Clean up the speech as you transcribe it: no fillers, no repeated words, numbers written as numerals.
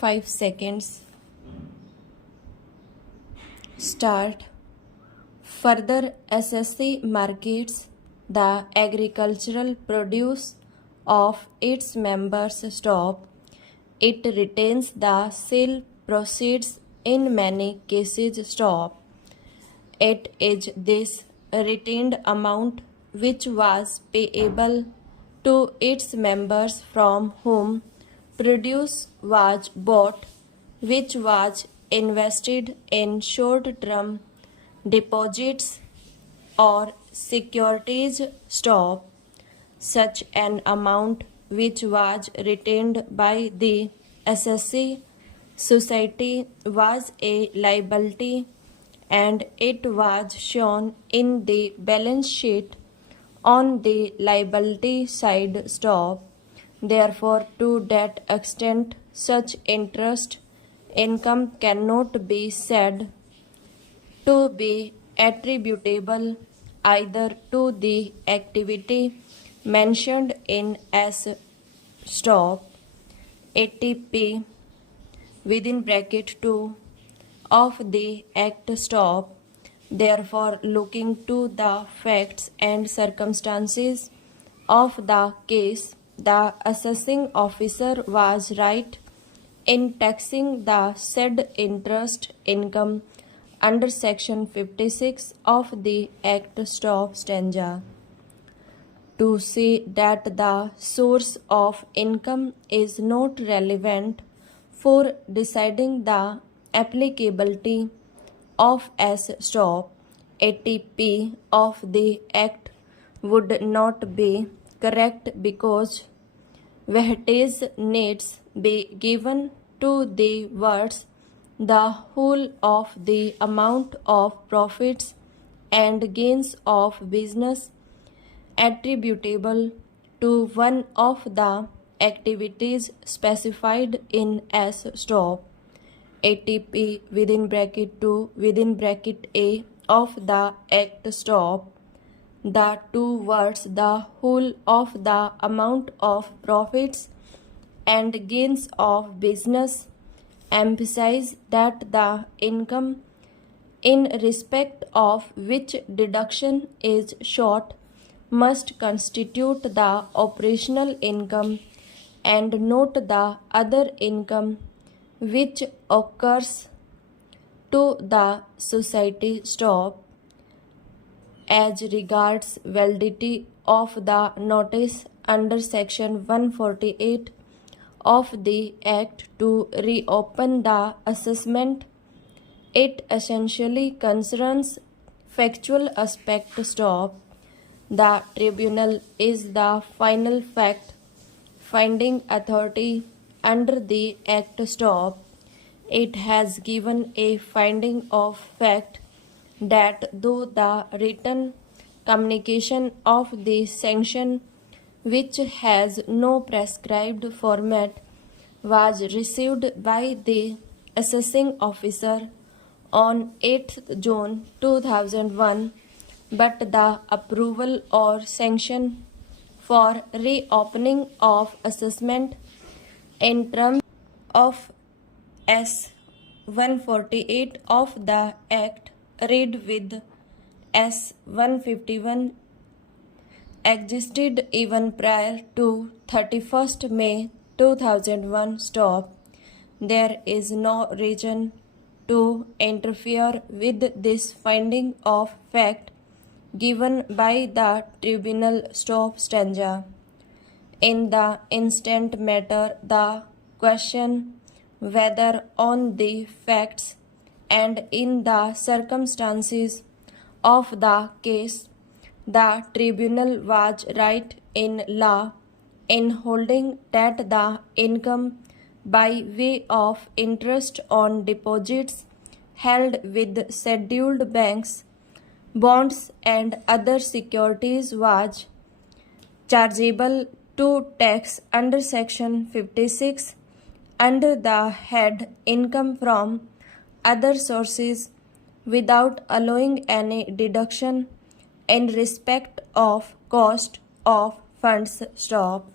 5 seconds. Start. Further, SSC markets the agricultural produce of its members' stock. It retains the sale proceeds in many cases stock. It is this retained amount which was payable to its members from whom produce was bought, which was invested in short-term deposits or securities stock. Such an amount which was retained by the SSC society was a liability, and it was shown in the balance sheet on the liability side stock. Therefore, to that extent, such interest income cannot be said to be attributable either to the activity mentioned in S stock ATP within bracket 2 of the Act stock. Therefore, looking to the facts and circumstances of the case, the assessing officer was right in taxing the said interest income under section 56 of the Act stock stanza. To see that the source of income is not relevant for deciding the applicability of S stock ATP of the Act would not be correct, because weightage needs be given to the words the whole of the amount of profits and gains of business attributable to one of the activities specified in S stock ATP within bracket 2 within bracket A of the Act stock. The two words the whole of the amount of profits and gains of business emphasize that the income in respect of which deduction is sought must constitute the operational income and not the other income which occurs to the society stock. As regards validity of the notice under section 148 of the Act to reopen the assessment, it essentially concerns factual aspect stock. The tribunal is the final fact finding authority under the Act stock. It has given a finding of fact that though the written communication of the sanction, which has no prescribed format, was received by the assessing officer on 8th June 2001, but the approval or sanction for reopening of assessment in terms of S 148 of the Act read with S 151 existed even prior to 31st May 2001 stop. There is no reason to interfere with this finding of fact given by the tribunal stop stanza. In the instant matter, the question whether on the facts and in the circumstances of the case the tribunal was right in law in holding that the income by way of interest on deposits held with scheduled banks, bonds and other securities was chargeable to tax under section 56 under the head income from other sources without allowing any deduction in respect of cost of funds stop.